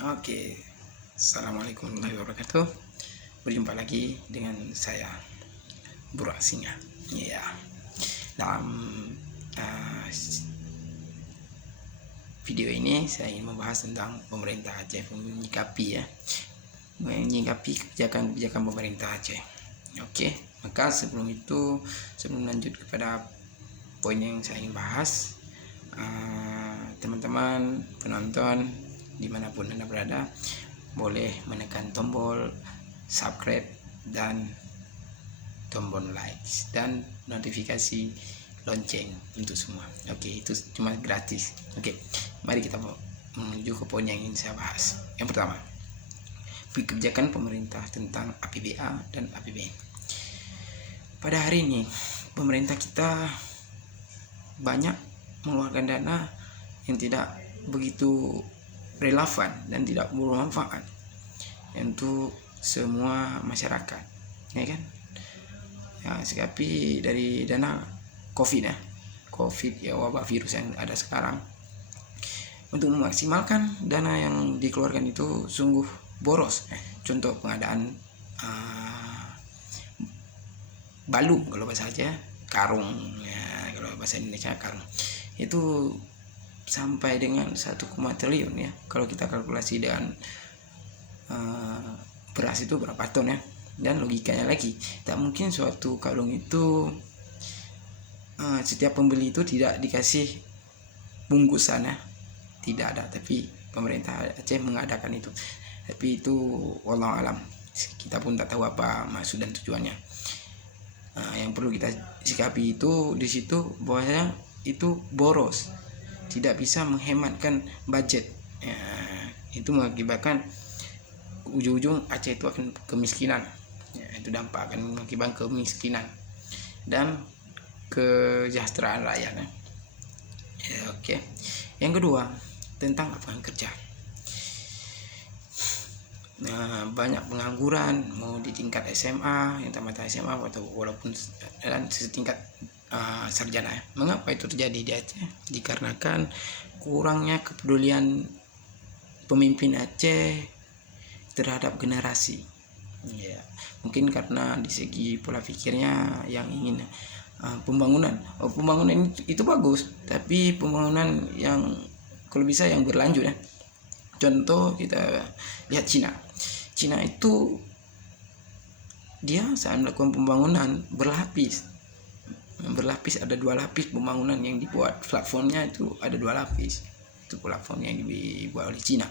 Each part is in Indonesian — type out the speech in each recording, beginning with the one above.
Oke, assalamualaikum warahmatullahi wabarakatuh. Berjumpa lagi dengan saya, Burak Singa. Ya, dalam uh, video ini saya ingin membahas tentang pemerintah Aceh menyikapi kebijakan pemerintah Aceh. Oke, maka sebelum lanjut kepada poin yang saya ingin bahas, teman-teman penonton dimanapun Anda berada boleh menekan tombol subscribe dan tombol like dan notifikasi lonceng untuk semua. Oke, itu cuma gratis. Oke, mari kita menuju ke poin yang ingin saya bahas. Yang pertama, kebijakan pemerintah tentang APBA dan APBN. Pada hari ini pemerintah kita banyak mengeluarkan dana yang tidak begitu relevan dan tidak bermanfaat untuk semua masyarakat, ya kan? Ya, sikapi dari dana COVID ya, wabah virus yang ada sekarang. Untuk memaksimalkan dana yang dikeluarkan itu sungguh boros. Contoh pengadaan balu kalau bahasa Aceh, karung ya, kalau bahasa Indonesia karung, itu sampai dengan 1, triliun ya. Kalau kita kalkulasi dengan beras itu berapa ton ya. Dan logikanya lagi, tak mungkin suatu karung itu setiap pembeli itu tidak dikasih bungkusan ya. Tidak ada, tapi pemerintah Aceh mengadakan itu. Tapi itu wallahu alam, kita pun tak tahu apa maksud dan tujuannya. Yang perlu kita sikapi itu di situ bahwasanya itu boros, tidak bisa menghematkan budget ya, itu mengakibatkan ujung-ujung Aceh itu akan kemiskinan ya, itu dampak akan mengakibatkan kemiskinan dan kesejahteraan rakyat ya. Oke. Yang kedua, tentang lapangan kerja. Banyak pengangguran mau di tingkat SMA, yang tamat SMA atau walaupun dan setingkat sarjana. Mengapa itu terjadi di Aceh? Dikarenakan kurangnya kepedulian pemimpin Aceh terhadap generasi. Ya, mungkin karena di segi pola pikirnya yang ingin pembangunan itu bagus, tapi pembangunan yang kalau bisa yang berlanjut ya. Contoh kita lihat Cina itu dia saat melakukan pembangunan berlapis, ada 2 lapis pembangunan yang dibuat. Platformnya itu ada 2 lapis, itu platform yang dibuat oleh Cina.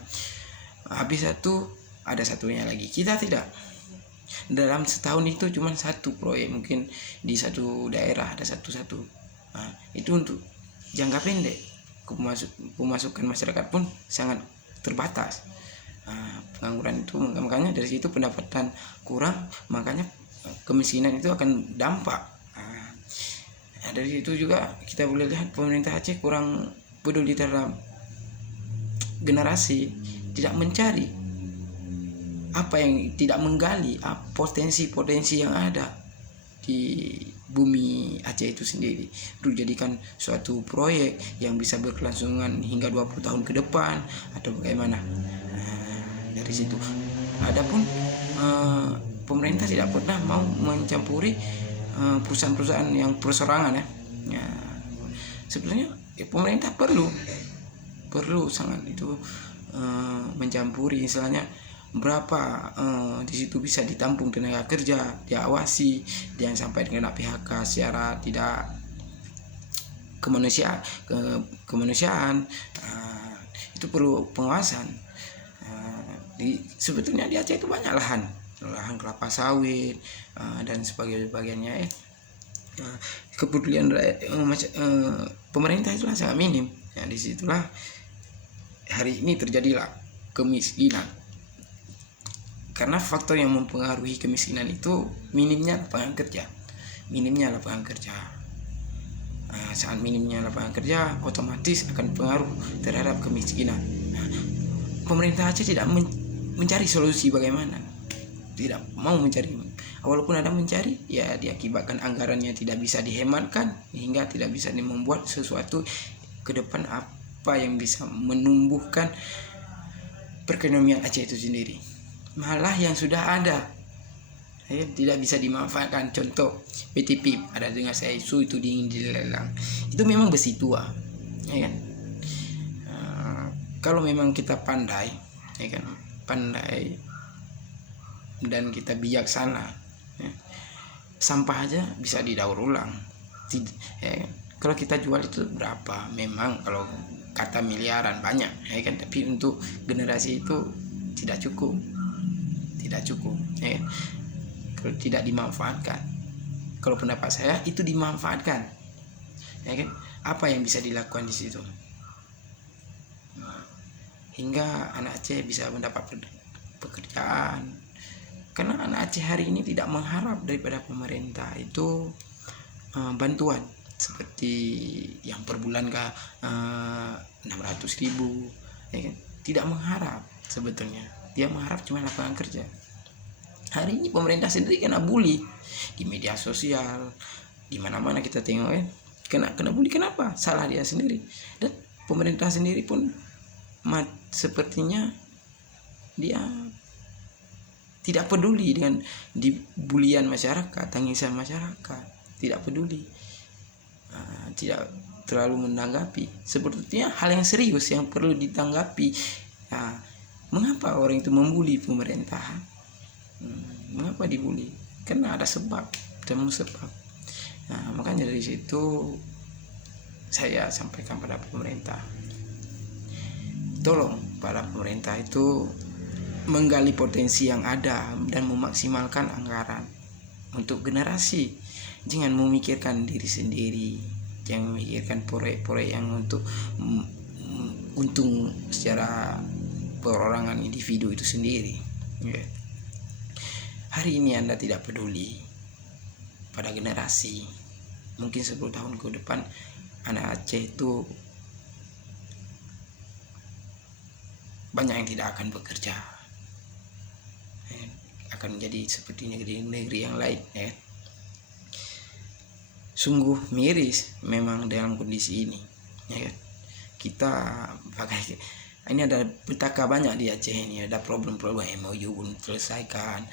Habis satu ada satunya lagi. Kita tidak, dalam setahun itu cuma 1 proyek, mungkin di satu daerah ada satu. Itu untuk jangka pendek, pemasukan masyarakat pun sangat terbatas. Pengangguran itu, makanya dari situ pendapatan kurang, makanya kemiskinan itu akan dampak. Dari situ juga kita boleh lihat pemerintah Aceh kurang peduli terhadap generasi, tidak mencari tidak menggali potensi yang ada di bumi Aceh itu sendiri, untuk jadikan suatu proyek yang bisa berkelangsungan hingga 20 tahun ke depan atau bagaimana. Dari situ adapun pemerintah tidak pernah mau mencampuri perusahaan-perusahaan yang perseorangan ya. Sebenarnya pemerintah perlu sangat itu mencampuri, misalnya berapa di situ bisa ditampung tenaga kerja, diawasi, jangan sampai dengan PHK secara tidak kemanusiaan. Itu perlu pengawasan. Sebetulnya di Aceh itu banyak lahan kelapa sawit dan sebagainya ya. Kepedulian pemerintah itulah sangat minim ya. Disitulah hari ini terjadilah kemiskinan, karena faktor yang mempengaruhi kemiskinan itu minimnya lapangan kerja. Saat minimnya lapangan kerja, otomatis akan pengaruh terhadap kemiskinan. Pemerintah Aceh tidak mencari solusi bagaimana, tidak mau mencari. Walaupun ada mencari, ya diakibatkan anggarannya tidak bisa dihematkan hingga tidak bisa membuat sesuatu ke depan apa yang bisa menumbuhkan perekonomian Aceh itu sendiri, malah yang sudah ada tidak bisa dimanfaatkan. Contoh PT PIP ada dengan saya isu itu ingin dilelang, itu memang besi tua, ya kan. Kalau memang kita pandai, ya kan, pandai dan kita bijaksana, ya, sampah aja bisa didaur ulang. Ya kan? Kalau kita jual itu berapa? Memang kalau kata miliaran banyak, ya kan, tapi untuk generasi itu tidak cukup, ya kan? Kalau tidak dimanfaatkan, kalau pendapat saya itu dimanfaatkan, ya kan. Apa yang bisa dilakukan di situ hingga anak Aceh bisa mendapat pekerjaan? Karena anak Aceh hari ini tidak mengharap daripada pemerintah itu bantuan seperti yang per bulan 600.000, ya kan? Tidak mengharap sebetulnya, dia mengharap cuma lapangan kerja. Hari ini pemerintah sendiri kena bully di media sosial, di mana-mana kita tengok, kena bully. Kenapa? Salah dia sendiri. Dan pemerintah sendiri pun sepertinya dia tidak peduli dengan dibulian masyarakat, tangisan masyarakat, tidak peduli, tidak terlalu menanggapi. Sepertinya hal yang serius yang perlu ditanggapi. Mengapa orang itu membuli pemerintah? Mengapa dibully? Karena ada sebab, temu sebab. Makanya dari situ saya sampaikan pada pemerintah, tolong para pemerintah itu menggali potensi yang ada dan memaksimalkan anggaran untuk generasi. Jangan memikirkan diri sendiri, jangan memikirkan proyek-proyek yang untuk untung secara perorangan individu itu sendiri. Hari ini Anda tidak peduli pada generasi, mungkin 10 tahun ke depan anak Aceh itu banyak yang tidak akan bekerja, akan menjadi seperti negeri-negeri yang lain, ya. Sungguh miris memang dalam kondisi ini, ya. Kita pakai ini ada petaka banyak di Aceh ini, ada problem-problem MOU belum selesaikan,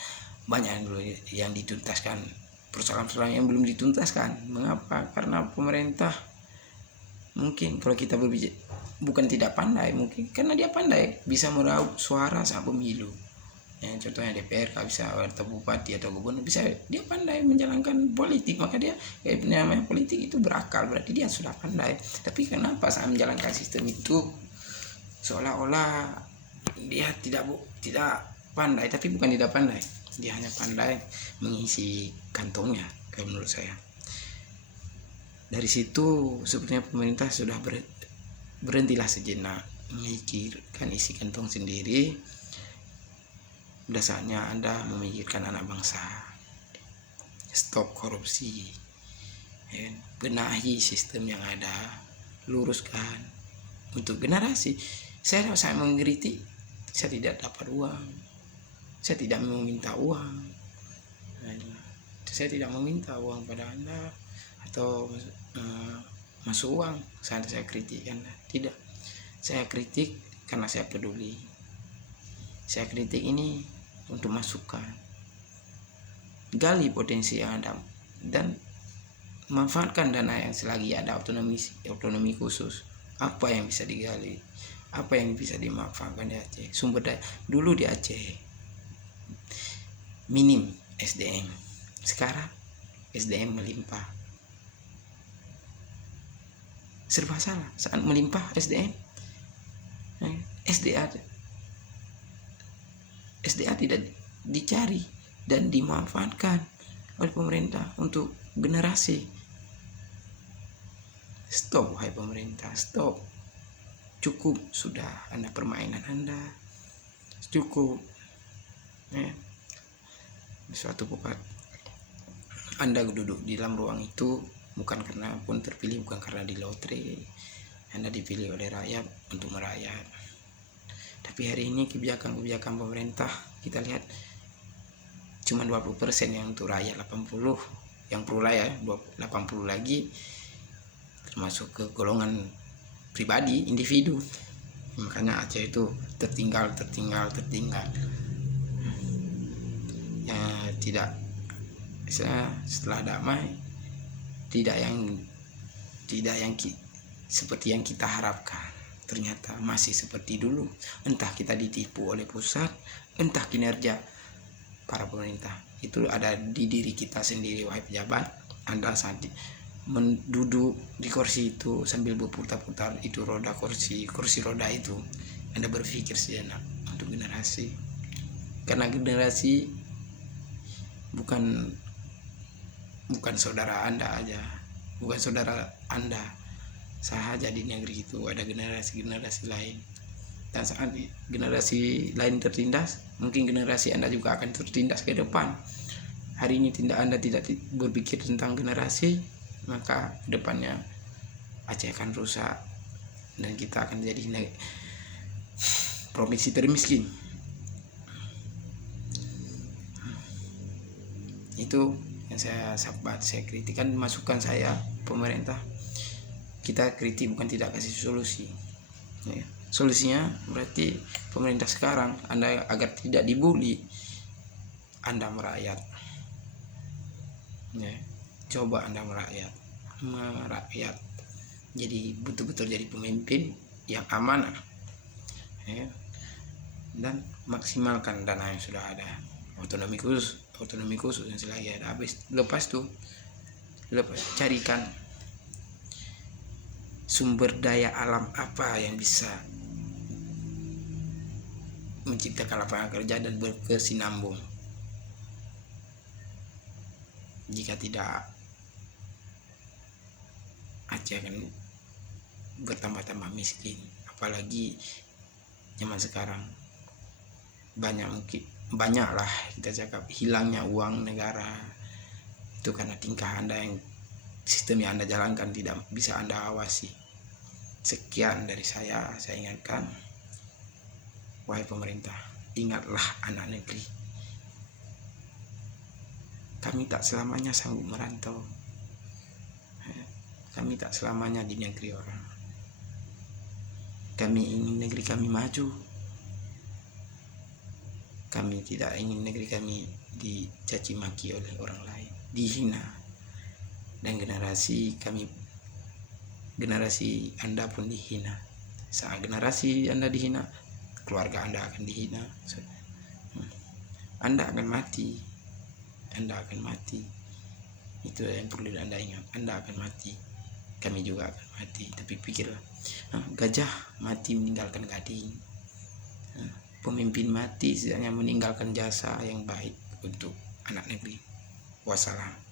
banyak yang dituntaskan, persoalan-persoalan yang belum dituntaskan. Mengapa? Karena pemerintah mungkin kalau kita berbicara bukan tidak pandai, mungkin karena dia pandai bisa meraup suara saat pemilu. Contohnya DPR bisa, atau bupati atau gubernur bisa, dia pandai menjalankan politik, maka dia namanya politik itu berakal, berarti dia sudah pandai. Tapi kenapa saat menjalankan sistem itu seolah-olah dia tidak pandai? Tapi bukan tidak pandai, dia hanya pandai mengisi kantongnya, kalau menurut saya. Dari situ sebenarnya pemerintah sudah berhentilah sejenak memikirkan isi kantong sendiri. Udah saatnya Anda memikirkan anak bangsa. Stop korupsi, benahi sistem yang ada, luruskan untuk generasi. Saya mengkritik, saya tidak dapat uang, saya tidak meminta uang, saya tidak meminta uang pada Anda atau masuk uang saat saya kritik Anda. Tidak, saya kritik karena saya peduli. Saya kritik ini untuk masukan, gali potensi yang ada dan manfaatkan dana yang selagi ada otonomi khusus. Apa yang bisa digali, apa yang bisa dimanfaatkan di Aceh, sumber daya. Dulu di Aceh minim SDM, sekarang SDM melimpah. Serba salah saat melimpah SDM. SDA tidak dicari dan dimanfaatkan oleh pemerintah untuk generasi. Stop, wahai pemerintah, stop. Cukup sudah Anda permainan Anda. Cukup. Suatu tempat Anda duduk di dalam ruang itu bukan karena pun terpilih, bukan karena di lotre. Anda dipilih oleh rakyat untuk merakyat. Tapi hari ini kebijakan pemerintah kita lihat cuma 20% yang untuk rakyat, 80 yang pro rakyat, 80 lagi termasuk ke golongan pribadi, individu. Makanya Aceh itu tertinggal ya, tidak setelah damai, tidak yang seperti yang kita harapkan. Ternyata masih seperti dulu. Entah kita ditipu oleh pusat, entah kinerja para pemerintah. Itu ada di diri kita sendiri, wahai pejabat. Anda saat duduk di kursi itu sambil berputar-putar itu kursi roda itu, Anda berpikir sejenak untuk generasi. Karena generasi bukan saudara Anda aja, bukan saudara Anda sahaja. Di negeri itu ada generasi lain, dan saat generasi lain tertindas, mungkin generasi Anda juga akan tertindas ke depan. Hari ini Anda tidak berpikir tentang generasi, maka depannya Aceh akan rusak dan kita akan jadi provinsi termiskin. Itu yang saya kritikan, masukan saya pemerintah. Kita kritik bukan tidak kasih solusi ya. Solusinya berarti pemerintah sekarang Anda agar tidak dibully, Anda merakyat ya. Coba Anda merakyat, jadi betul-betul jadi pemimpin yang amanah ya. Dan maksimalkan dana yang sudah ada, otonomi khusus yang selagi ada. Lepas carikan sumber daya alam apa yang bisa menciptakan lapangan kerja dan berkesinambung. Jika tidak, Aceh akan bertambah-tambah miskin. Apalagi zaman sekarang banyaklah kita cakap hilangnya uang negara. Itu karena tingkah Anda yang sistem yang Anda jalankan tidak bisa Anda awasi. Sekian dari saya ingatkan, wahai pemerintah, ingatlah anak negeri. Kami tak selamanya sanggup merantau. Kami tak selamanya di negeri orang. Kami ingin negeri kami maju. Kami tidak ingin negeri kami dicaci maki oleh orang lain, dihina. Dan generasi Anda pun dihina. Saat generasi Anda dihina, keluarga Anda akan dihina. Anda akan mati. Itu yang perlu Anda ingat. Anda akan mati, kami juga akan mati. Tapi pikirlah, gajah mati meninggalkan gading, pemimpin mati setidaknya meninggalkan jasa yang baik untuk anak negeri. Wassalam.